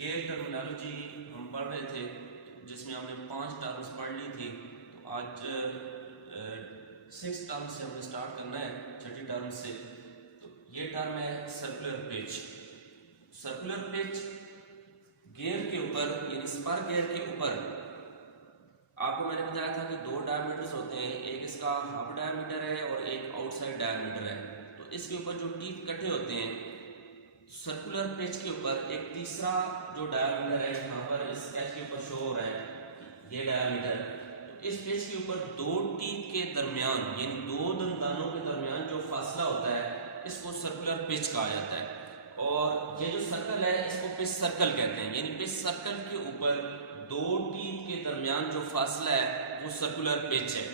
Gear terminology ہم پڑھ رہے تھے جس میں ہم نے 5 ٹرمز پڑھ لی تھی. تو آج 6 ٹرم سے ہم نے سٹارٹ کرنا ہے, 6ٹھی ٹرم سے. تو یہ ٹرم ہے circular pitch. Circular pitch gear کے اوپر یعنی سپر گیئر کے اوپر آپ کو میں نے بتایا تھا کہ 2 ڈائیمیٹرز ہوتے ہیں, ایک اس کا ہاف ڈائیمیٹر ہے اور ایک آؤٹ سائڈ ڈائیمیٹر ہے. تو اس کے اوپر جو ٹیتھ کٹے ہوتے ہیں سرکولر پیچ کے اوپر ایک تیسرا جو ڈائیمیٹر ہے, یہاں پر اس پیچ کے اوپر شو ہو رہا ہے یہ ڈائیمیٹر. تو اس پیچ کے اوپر 2 ٹیتھ کے درمیان یعنی 2 دندانوں کے درمیان جو فاصلہ ہوتا ہے اس کو سرکولر پیچ کہا جاتا ہے. اور یہ جو سرکل ہے اس کو پچ سرکل کہتے ہیں, یعنی پچ سرکل کے اوپر 2 ٹیتھ کے درمیان جو فاصلہ ہے وہ سرکولر پیچ ہے.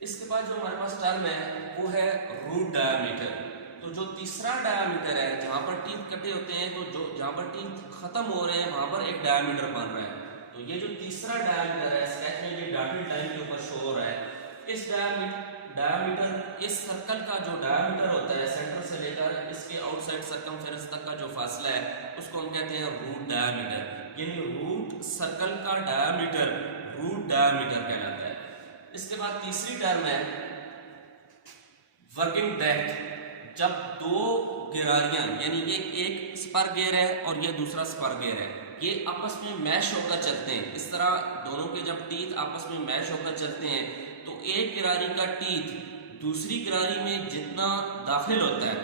اس کے بعد جو ہمارے پاس ٹرم ہے وہ ہے روٹ ڈائیمیٹر. تو جو تیسرا ڈائیمیٹر ہے جہاں پر ٹیتھ کٹے ہوتے ہیں تو جہاں پر ٹیتھ ختم ہو رہے ہیں وہاں پر ایک ڈائیمیٹر بن رہا ہے. تو یہ جو تیسرا ڈائیمیٹر ہے اسکیچ میں یہ ڈاٹڈ لائن کے اوپر شو ہو رہا ہے. اس ڈائیمیٹر اس سرکل کا جو ڈائیمیٹر ہوتا ہے سینٹر سے لے کر اس کے آؤٹ سائڈ سرکمفرنس تک کا جو فاصلہ ہے اس کو ہم کہتے ہیں روٹ ڈائیمیٹر, یعنی روٹ سرکل کا ڈائیمیٹر روٹ ڈائیمیٹر کہلاتا ہے. اس کے بعد تیسری ٹرم ہے ورکنگ ڈیپتھ. جب 2 گراریاں یعنی یہ ایک سپر گیئر ہے اور یہ دوسرا سپر گیئر ہے, یہ آپس میں میش ہو کر چلتے ہیں. اس طرح دونوں کے جب ٹیتھ آپس میں میش ہو کر چلتے ہیں تو ایک گراری کا ٹیتھ دوسری گراری میں جتنا داخل ہوتا ہے,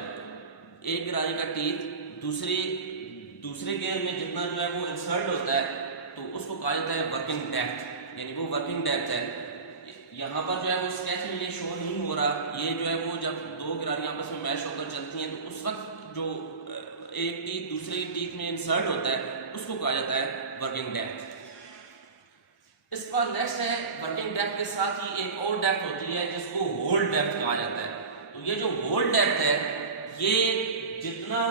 ایک گراری کا ٹیتھ دوسرے گیئر میں جتنا جو ہے وہ انسرٹ ہوتا ہے تو اس کو کہا جاتا ہے ورکنگ ڈیپتھ, یعنی وہ ورکنگ ڈیپتھ ہے. یہاں پر جو ہے وہ اسکیچ میں یہ شو نہیں ہو رہا, یہ جو ہے وہ جب 2 گراریاں آپس میں میش ہو کر چلتی ہیں تو اس وقت جو ایک ٹیتھ دوسرے ٹیتھ میں انسرٹ ہوتا ہے اس کو کہا جاتا ہے ورکنگ ڈیپتھ. اس کے بعد نیکسٹ ہے ورکنگ ڈیپتھ کے ساتھ ہی ایک اور ڈیپتھ ہوتی ہے جس کو ہول ڈیپتھ کہا جاتا ہے. تو یہ جو ہول ڈیپتھ ہے یہ جتنا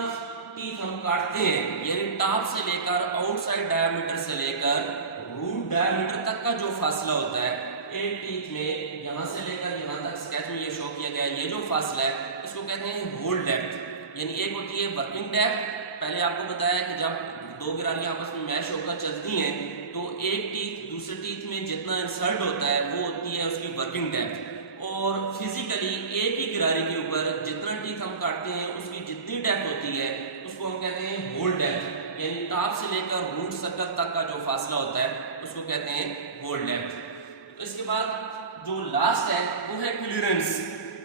ٹیتھ ہم کاٹتے ہیں یعنی ٹاپ سے لے کر آؤٹ سائڈ ڈائیمیٹر سے لے کر روٹ ڈائیمیٹر تک کا جو فاصلہ ہوتا ہے ایک ٹیتھ میں یہاں سے لے کر یہاں تک اسکیچ میں یہ شو کیا گیا ہے, یہ جو فاصلہ ہے اس کو کہتے ہیں ہول ڈیپتھ. یعنی ایک ہوتی ہے ورکنگ ڈیپتھ, پہلے آپ کو بتایا کہ جب 2 گراریاں آپس میں میش ہو کر چلتی ہیں تو ایک ٹیتھ دوسرے ٹیتھ میں جتنا انسرٹ ہوتا ہے وہ ہوتی ہے اس کی ورکنگ ڈیپتھ. اور فزیکلی ایک ہی گراری کے اوپر جتنا ٹیتھ ہم کاٹتے ہیں اس کی جتنی ڈیپتھ ہوتی ہے اس کو ہم کہتے ہیں ہول ڈیپتھ, یعنی ٹاپ سے لے کر روٹ سرکل تک کا جو فاصلہ ہوتا ہے اس کو کہتے ہیں ہول ڈیپتھ. اس کے بعد جو لاسٹ ہے وہ ہے کلیئرنس.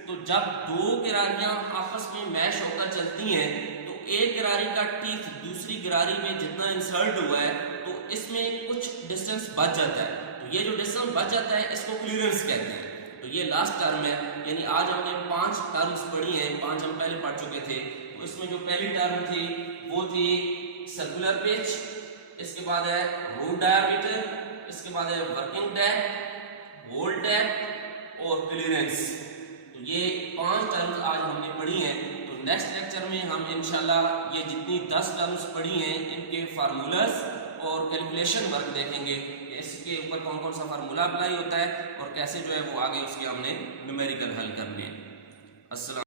تو جب 2 گراریاں آپس میں میش ہو کر چلتی ہیں تو ایک گراری کا ٹیتھ دوسری گراری میں جتنا انسرٹ ہوا ہے تو اس میں کچھ ڈسٹینس بچ جاتا ہے. تو یہ جو ڈسٹینس بچ جاتا ہے اس کو کلیئرنس کہتے ہیں. تو یہ لاسٹ ٹرم ہے, یعنی آج ہم نے 5 ٹرمز پڑھی ہیں, 5 ہم پہلے پڑھ چکے تھے. تو اس میں جو پہلی ٹرم تھی وہ تھی سرکولر پیچ, اس کے بعد ہے روٹ ڈائیمیٹر, اس کے بعد ہے ورکنگ ڈیپتھ, ہول ڈیپتھ اور کلیئرنس. تو یہ 5 ٹرمز آج ہم نے پڑھی ہیں. تو نیکسٹ لیکچر میں ہم انشاءاللہ یہ جتنی 10 ٹرمز پڑھی ہیں ان کے فارمولاز اور کیلکولیشن ورک دیکھیں گے کہ اس کے اوپر کون کون سا فارمولا اپلائی ہوتا ہے اور کیسے جو ہے وہ آگے اس کے ہم نے نومیریکل حل کرنے ہیں. السلام